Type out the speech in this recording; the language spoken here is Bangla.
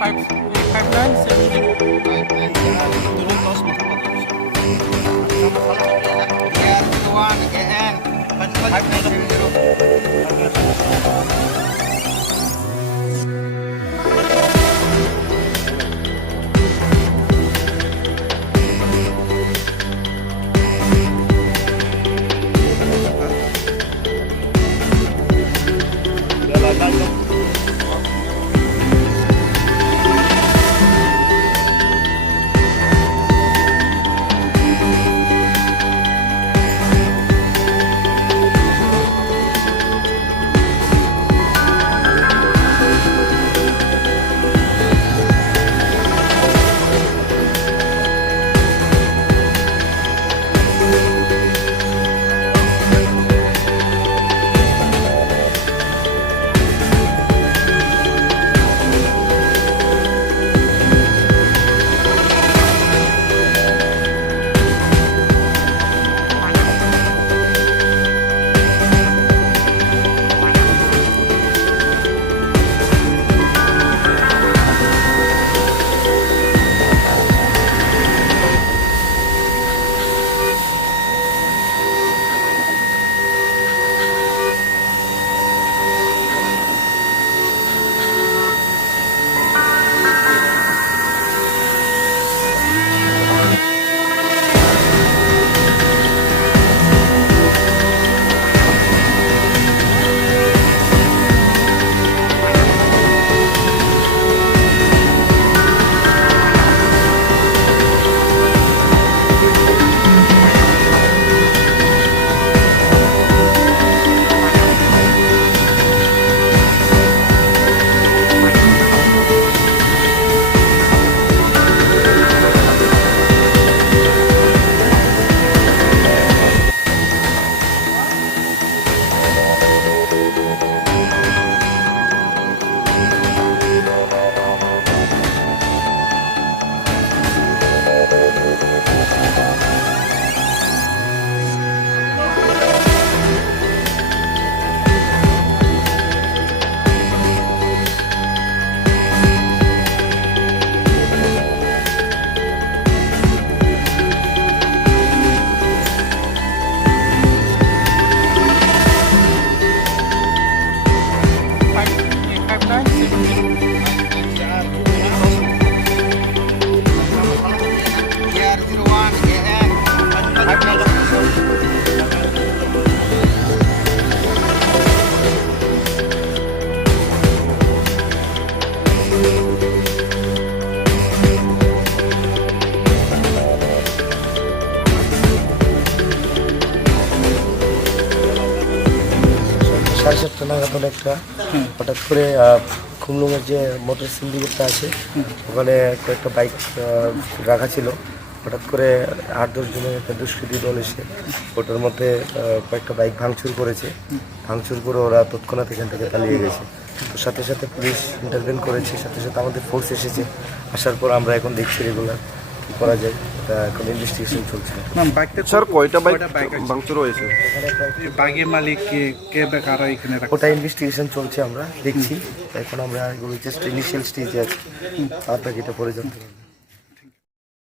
7:30 নাগাদ একটা হঠাৎ করে খুমলুঙের যে মোটর সিন্ডিকেটটা আছে ওখানে কয়েকটা বাইক রাখা ছিল। হঠাৎ করে 8-10 জনের একটা দুষ্কৃতী দল এসে ওটার মধ্যে কয়েকটা বাইক ভাঙচুর করেছে। ভাঙচুর করে ওরা তৎক্ষণাৎ এখান থেকে পালিয়ে গেছে। তো সাথে সাথে পুলিশ ইন্টারভেন করেছে, সাথে সাথে আমাদের ফোর্স এসেছে। আসার পর আমরা এখন দেখছি রেগুলার কী করা যায়, এখন ইনভেস্টিগেশন চলছে। স্যার কয়টা বাইক ভাঙচুর হয়েছে? বাইকের মালিক কে কারা এখানে? ওটা ইনভেস্টিগেশন চলছে, আমরা দেখছি। এখন আমরা এগুলো জাস্ট ইনিশিয়াল স্টেজে আছি, আপনাকে এটা পরে জানতে পারবো।